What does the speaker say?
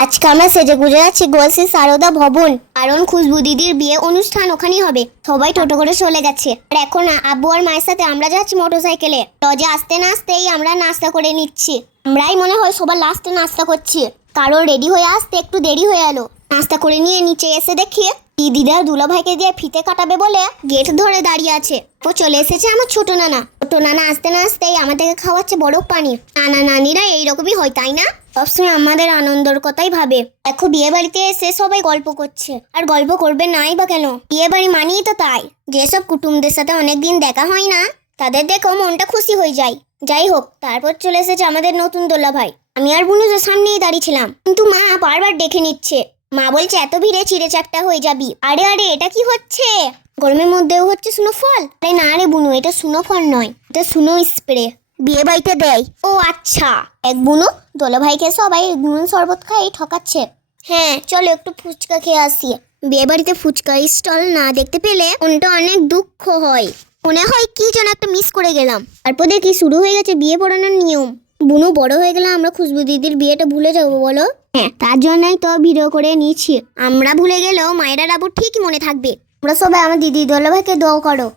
আজকে আমরা সেজে গুজে যাচ্ছি গোলসি সারদা ভবন, কারণ খুশবু দিদির বিয়ে অনুষ্ঠান ওখানেই হবে। সবাই টোটো করে চলে গেছে, আর এখন আব্বু আর মায়ের সাথে আমরা যাচ্ছি মোটরসাইকেলে। লজে আসতে না আসতেই আমরা নাস্তা করে নিচ্ছি। আমরাই মনে হয় সবার লাস্টে নাস্তা করছি, কারণ রেডি হয়ে আসতে একটু দেরি হয়ে গেল। নাস্তা করে নিয়ে নিচে এসে দেখি দিদিরা দুলা ভাইকে দিয়ে ফিতে কাটাবে বলে গেট ধরে দাঁড়িয়ে আছে। ও চলে এসেছে আমার ছোট নানা। ছোট নানা আসতে না আসতেই আমাদেরকে খাওয়াচ্ছে বরফ পানি। নানা নানিরা এইরকমই হয়, তাই না? সবসময় আমাদের আনন্দের কথাই ভাবে। দেখো বিয়ে বাড়িতে এসে সবাই গল্প করছে, আর গল্প করবে নাই বা কেন? বিয়ে বাড়ি মানেই তো তাই। যেসব কুটুমদের সাথে অনেকদিন দেখা হয় না, তাদের দেখো মনটা খুশি হয়ে যায়। যাই হোক, তারপর চলে এসেছে আমাদের নতুন দোলা ভাই। আমি আর বুনু যে সামনেই দাঁড়িয়েছিলাম, কিন্তু মা বারবার ডেকে নিচ্ছে। মা বলছে এত ভিড়ে চিড়ে চারটা হয়ে যাবি। আরে আরে, এটা কি হচ্ছে? গরমের মধ্যেও হচ্ছে স্নোফল? আরে না রে বুনু, এটা স্নোফল নয়, এটা স্নো স্প্রে। বিয়ে বাড়িতে দেয়। ও আচ্ছা। এক বুনু দোলা ভাইকে সবাই নুন শরবত খাই ঠকাচ্ছে। হ্যাঁ চলো একটু ফুচকা খেয়ে আসি। বিয়ে বাড়িতে ফুচকা স্টল না দেখতে পেলে মনটা অনেক দুঃখ হয়। মনে হয় কি যেন একটা মিস করে গেলাম। তারপর দেখি শুরু হয়ে গেছে বিয়ে পড়ানোর নিয়ম। বুনু বড় হয়ে গেলে আমরা খুশবু দিদির বিয়েটা ভুলে যাবো বলো? হ্যাঁ, তার জন্যই তো ভিডিও করে নিয়েছি। আমরা ভুলে গেলেও মায়েরা বাবু ঠিকই মনে থাকবে। আমরা সবাই আমার দিদি দোলা ভাইকে দোয়া করো।